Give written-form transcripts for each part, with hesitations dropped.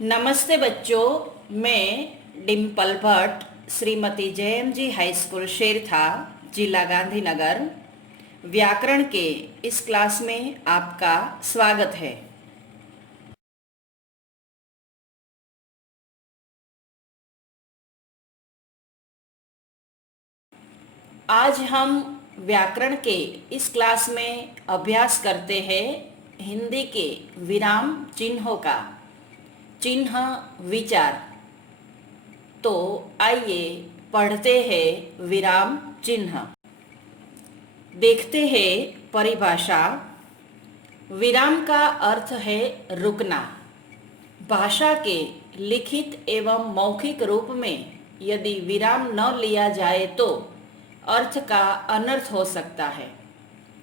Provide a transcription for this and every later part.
नमस्ते बच्चों, मैं Dimple Bhatt Shrimati JMG high school Shertha, जिला गांधीनगर, व्याकरण के इस क्लास में आपका स्वागत है। आज हम व्याकरण के इस क्लास में अभ्यास करते हैं हिंदी के विराम चिन्हों का। चिन्ह विचार। तो आइए पढ़ते हैं विराम चिन्ह। देखते हैं परिभाषा। विराम का अर्थ है रुकना। भाषा के लिखित एवं मौखिक रूप में यदि विराम न लिया जाए तो अर्थ का अनर्थ हो सकता है।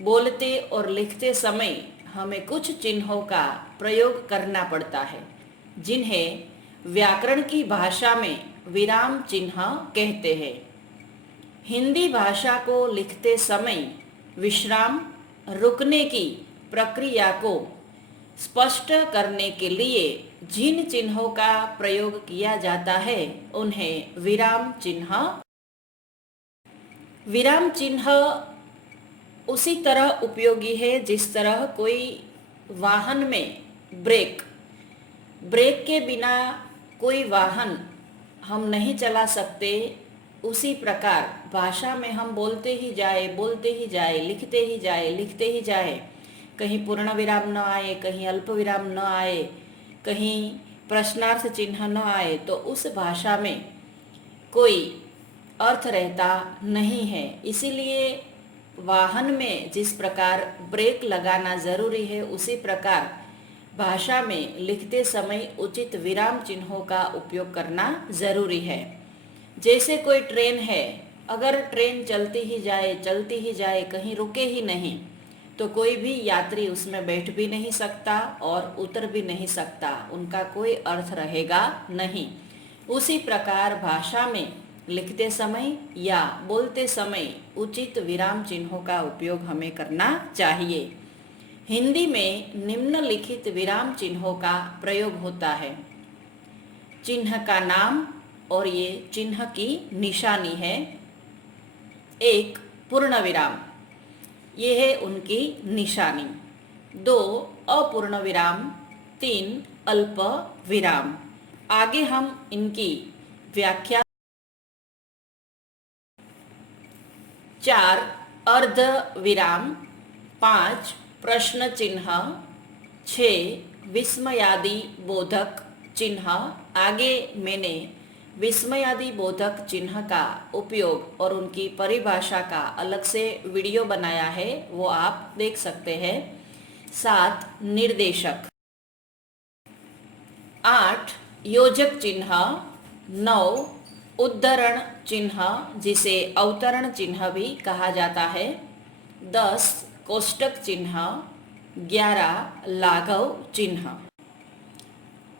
बोलते और लिखते समय हमें कुछ चिन्हों का प्रयोग करना पड़ता है, जिन्हें व्याकरण की भाषा में विराम चिन्ह कहते हैं। हिंदी भाषा को लिखते समय विश्राम, रुकने की प्रक्रिया को स्पष्ट करने के लिए जिन चिन्हों का प्रयोग किया जाता है उन्हें विराम चिन्ह उसी तरह उपयोगी है जिस तरह कोई वाहन में ब्रेक के बिना कोई वाहन हम नहीं चला सकते। उसी प्रकार भाषा में हम बोलते ही जाए, लिखते ही जाए, कहीं पूर्ण विराम न आए, कहीं अल्प विराम न आए, कहीं प्रश्नार्थ चिन्ह न आए, तो उस भाषा में कोई अर्थ रहता नहीं है। इसीलिए वाहन में जिस प्रकार ब्रेक लगाना जरूरी है, उसी प्रकार भाषा में लिखते समय उचित विराम चिन्हों का उपयोग करना जरूरी है। जैसे कोई ट्रेन है, अगर ट्रेन चलती ही जाए, कहीं रुके ही नहीं, तो कोई भी यात्री उसमें बैठ भी नहीं सकता और उतर भी नहीं सकता, उनका कोई अर्थ रहेगा नहीं। उसी प्रकार भाषा में लिखते समय या बोलते समय उचित विराम चिन्हों का उपयोग हमें करना चाहिए। हिंदी में निम्नलिखित विराम चिन्हों का प्रयोग होता है। चिन्ह का नाम और ये चिन्ह की निशानी है। 1. पूर्ण विराम, ये है उनकी निशानी। 2. अपूर्ण विराम। 3. अल्प विराम। आगे हम इनकी व्याख्या। 4. अर्ध विराम। 5. प्रश्न चिन्ह। 6. विस्मयादि बोधक चिन्ह। आगे मैंने विस्मयादि बोधक चिन्ह का उपयोग और उनकी परिभाषा का अलग से वीडियो बनाया है, वो आप देख सकते हैं। 7. निर्देशक। 8. योजक चिन्ह। 9. उद्धरण चिन्ह, जिसे अवतरण चिन्ह भी कहा जाता है। 10. कोष्टक चिन्ह। 11. लाघव चिन्ह।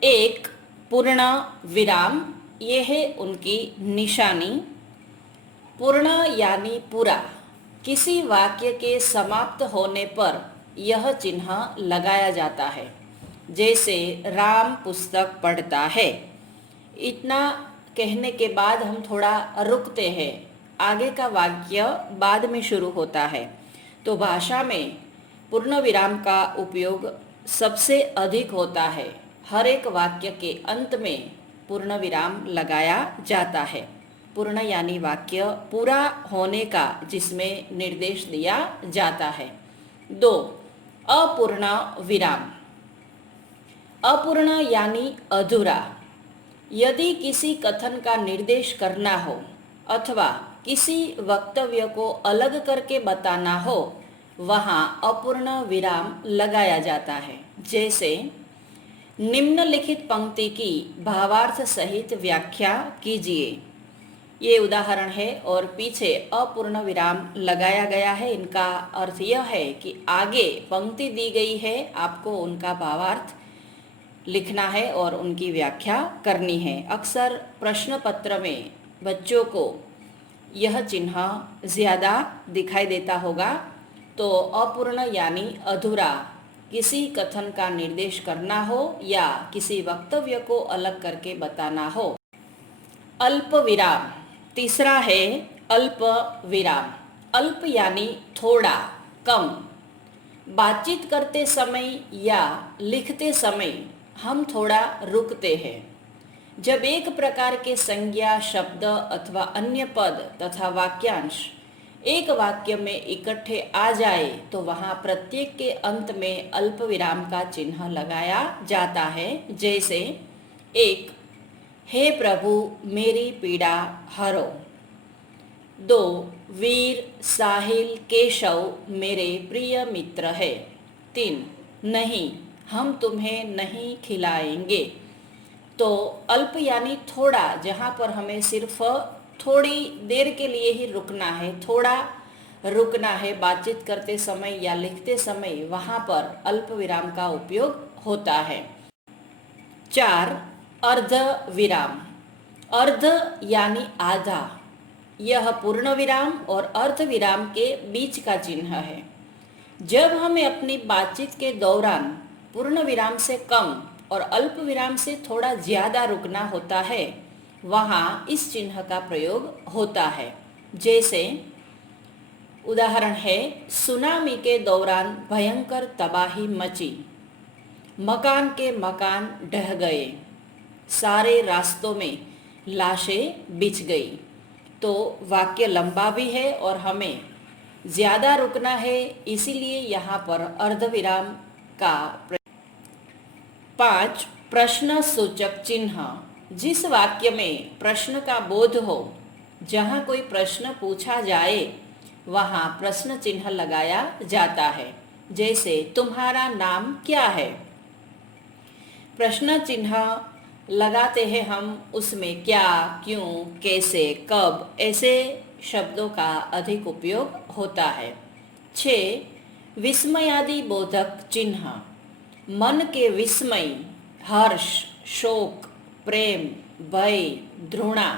1. पूर्ण विराम, ये है उनकी निशानी। पूर्ण यानी पूरा। किसी वाक्य के समाप्त होने पर यह चिन्ह लगाया जाता है। जैसे राम पुस्तक पढ़ता है। इतना कहने के बाद हम थोड़ा रुकते हैं, आगे का वाक्य बाद में शुरू होता है। तो भाषा में पूर्ण विराम का उपयोग सबसे अधिक होता है। हर एक वाक्य के अंत में पूर्ण विराम लगाया जाता है। पूर्ण यानी वाक्य पूरा होने का, जिसमें निर्देश दिया जाता है। 2. अपूर्ण विराम। अपूर्ण यानी अधूरा। यदि किसी कथन का निर्देश करना हो अथवा किसी वक्तव्य को अलग करके बताना हो, वहाँ अपूर्ण विराम लगाया जाता है। जैसे निम्नलिखित पंक्ति की भावार्थ सहित व्याख्या कीजिए, ये उदाहरण है और पीछे अपूर्ण विराम लगाया गया है। इनका अर्थ यह है कि आगे पंक्ति दी गई है, आपको उनका भावार्थ लिखना है और उनकी व्याख्या करनी है। अक्सर प्रश्न पत्र में बच्चों को यह चिन्ह ज़्यादा दिखाई देता होगा। तो अपूर्ण यानी अधूरा, किसी कथन का निर्देश करना हो या किसी वक्तव्य को अलग करके बताना हो। अल्प विराम। तीसरा है अल्प विराम। अल्प यानी थोड़ा, कम। बातचीत करते समय या लिखते समय हम थोड़ा रुकते हैं। जब एक प्रकार के संज्ञा, शब्द अथवा अन्य पद तथा वाक्यांश एक वाक्य में इकट्ठे आ जाए तो वहाँ प्रत्येक के अंत में अल्प विराम का चिन्ह लगाया जाता है। जैसे एक, हे प्रभु मेरी पीड़ा हरो। दो, वीर साहिल केशव मेरे प्रिय मित्र है। तीन, नहीं हम तुम्हें नहीं खिलाएंगे। तो अल्प यानी थोड़ा, जहाँ पर हमें सिर्फ थोड़ी देर के लिए ही रुकना है, थोड़ा रुकना है बातचीत करते समय या लिखते समय, वहाँ पर अल्प विराम का उपयोग होता है। 4, अर्ध विराम। अर्ध यानी आधा। यह पूर्ण विराम और अर्ध विराम के बीच का चिन्ह है। जब हमें अपनी बातचीत के दौरान पूर्ण विराम से कम और अल्प विराम से थोड़ा ज़्यादा रुकना होता है, वहाँ इस चिन्ह का प्रयोग होता है। जैसे उदाहरण है, सुनामी के दौरान भयंकर तबाही मची, मकान के मकान ढह गए, सारे रास्तों में लाशें बिछ गई। तो वाक्य लंबा भी है और हमें ज़्यादा रुकना है, इसीलिए यहाँ पर अर्धविराम का 5, प्रश्न सूचक चिन्ह। जिस वाक्य में प्रश्न का बोध हो, जहाँ कोई प्रश्न पूछा जाए, वहाँ प्रश्न चिन्ह लगाया जाता है। जैसे तुम्हारा नाम क्या है। प्रश्न चिन्ह लगाते हैं हम, उसमें क्या, क्यों, कैसे, कब ऐसे शब्दों का अधिक उपयोग होता है। 6, विस्मयादि बोधक चिन्ह। मन के विस्मय, हर्ष, शोक, प्रेम, भय, घृणा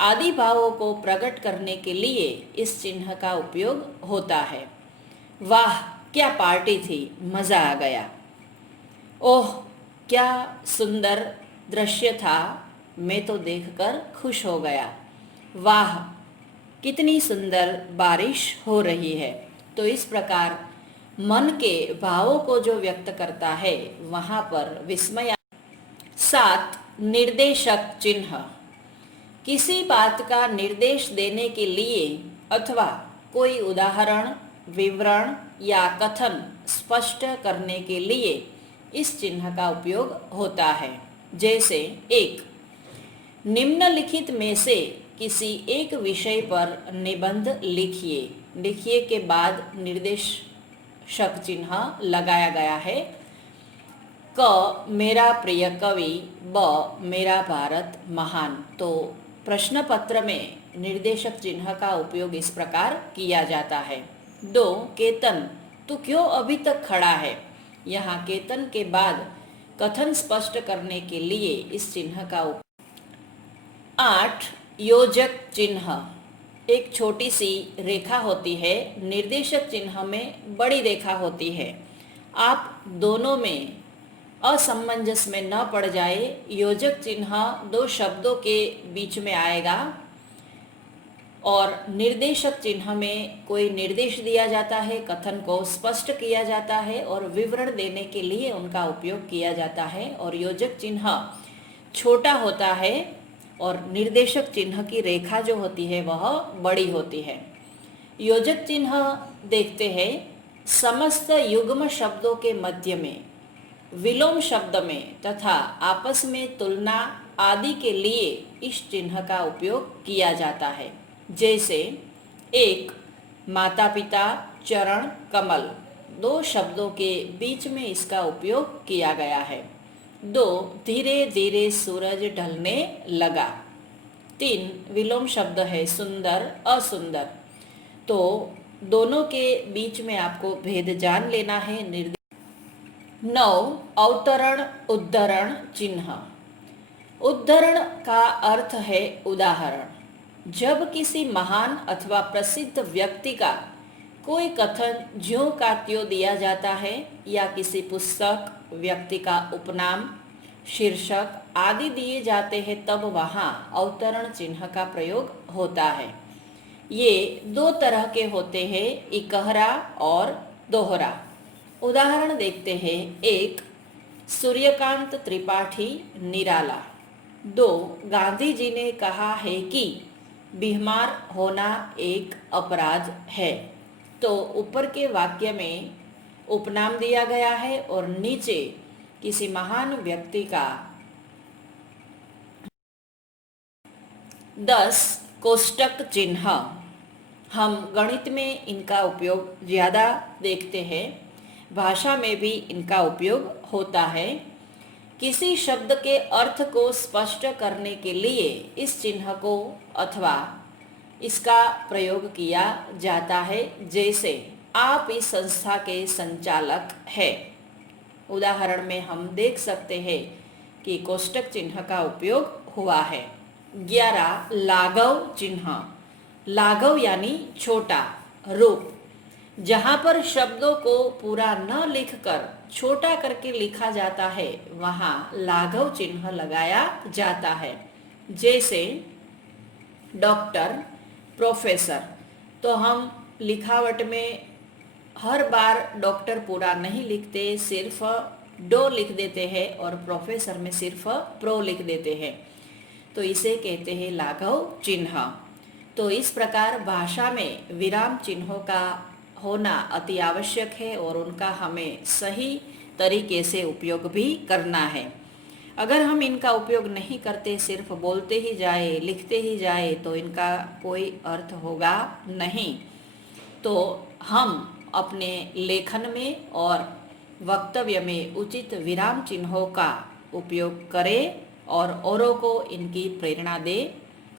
आदि भावों को प्रकट करने के लिए इस चिन्ह का उपयोग होता है। वाह क्या पार्टी थी, मज़ा आ गया। ओह क्या सुंदर दृश्य था, मैं तो देखकर खुश हो गया। वाह कितनी सुंदर बारिश हो रही है। तो इस प्रकार मन के भावों को जो व्यक्त करता है, वहाँ पर विस्मय। 7, निर्देशक चिन्ह। किसी बात का निर्देश देने के लिए अथवा कोई उदाहरण, विवरण या कथन स्पष्ट करने के लिए इस चिन्ह का उपयोग होता है। जैसे 1, निम्नलिखित में से किसी एक विषय पर निबंध लिखिए। लिखिए के बाद निर्देशक चिन्ह लगाया गया है। क, मेरा प्रिय कवि। ब, मेरा भारत महान। तो प्रश्न पत्र में निर्देशक चिन्ह का उपयोग इस प्रकार किया जाता है। 2, केतन, तू क्यों अभी तक खड़ा है। यहाँ केतन के बाद कथन स्पष्ट करने के लिए इस चिन्ह का उपयोग। 8, योजक चिन्ह। एक छोटी सी रेखा होती है, निर्देशक चिन्ह में बड़ी रेखा होती है। आप दोनों में असमंजस में न पड़ जाए, योजक चिन्ह दो शब्दों के बीच में आएगा और निर्देशक चिन्ह में कोई निर्देश दिया जाता है, कथन को स्पष्ट किया जाता है और विवरण देने के लिए उनका उपयोग किया जाता है। और योजक चिन्ह छोटा होता है और निर्देशक चिन्ह की रेखा जो होती है वह बड़ी होती है। योजक चिन्ह देखते हैं, समस्त युग्म शब्दों के मध्य में, विलोम शब्द में तथा आपस में तुलना आदि के लिए इस चिन्ह का उपयोग किया जाता है। जैसे 1, माता पिता, चरण, कमल, दो शब्दों के बीच में इसका उपयोग किया गया है। 2, धीरे धीरे सूरज ढलने लगा। 3, विलोम शब्द है सुंदर, असुंदर। तो दोनों के बीच में आपको भेद जान लेना है। 9, अवतरण उद्धरण चिन्ह। उद्धरण का अर्थ है उदाहरण। जब किसी महान अथवा प्रसिद्ध व्यक्ति का कोई कथन ज्यों का त्यों दिया जाता है या किसी पुस्तक, व्यक्ति का उपनाम, शीर्षक आदि दिए जाते हैं तब वहाँ अवतरण चिन्ह का प्रयोग होता है। ये दो तरह के होते हैं, इकहरा और दोहरा। उदाहरण देखते हैं। एक, सूर्यकांत त्रिपाठी निराला। दो, गांधी जी ने कहा है कि बीमार होना एक अपराध है। तो ऊपर के वाक्य में उपनाम दिया गया है और नीचे किसी महान व्यक्ति का 10 कोष्टक चिन्ह। हम गणित में इनका उपयोग ज़्यादा देखते हैं, भाषा में भी इनका उपयोग होता है। किसी शब्द के अर्थ को स्पष्ट करने के लिए इस चिन्ह को अथवा इसका प्रयोग किया जाता है। जैसे आप इस संस्था के संचालक हैं। उदाहरण में हम देख सकते हैं कि कोष्टक चिन्ह का उपयोग हुआ है। 11, लाघव चिन्ह। लाघव यानी छोटा रूप। जहाँ पर शब्दों को पूरा न लिखकर छोटा करके लिखा जाता है वहाँ लाघव चिन्ह लगाया जाता है। जैसे डॉक्टर, प्रोफेसर। तो हम लिखावट में हर बार डॉक्टर पूरा नहीं लिखते, सिर्फ डो लिख देते हैं और प्रोफेसर में सिर्फ प्रो लिख देते हैं। तो इसे कहते हैं लाघव चिन्ह। तो इस प्रकार भाषा में विराम चिन्हों का होना अति आवश्यक है और उनका हमें सही तरीके से उपयोग भी करना है। अगर हम इनका उपयोग नहीं करते, सिर्फ बोलते ही जाए, लिखते ही जाए, तो इनका कोई अर्थ होगा नहीं। तो हम अपने लेखन में और वक्तव्य में उचित विराम चिन्हों का उपयोग करें और औरों को इनकी प्रेरणा दें।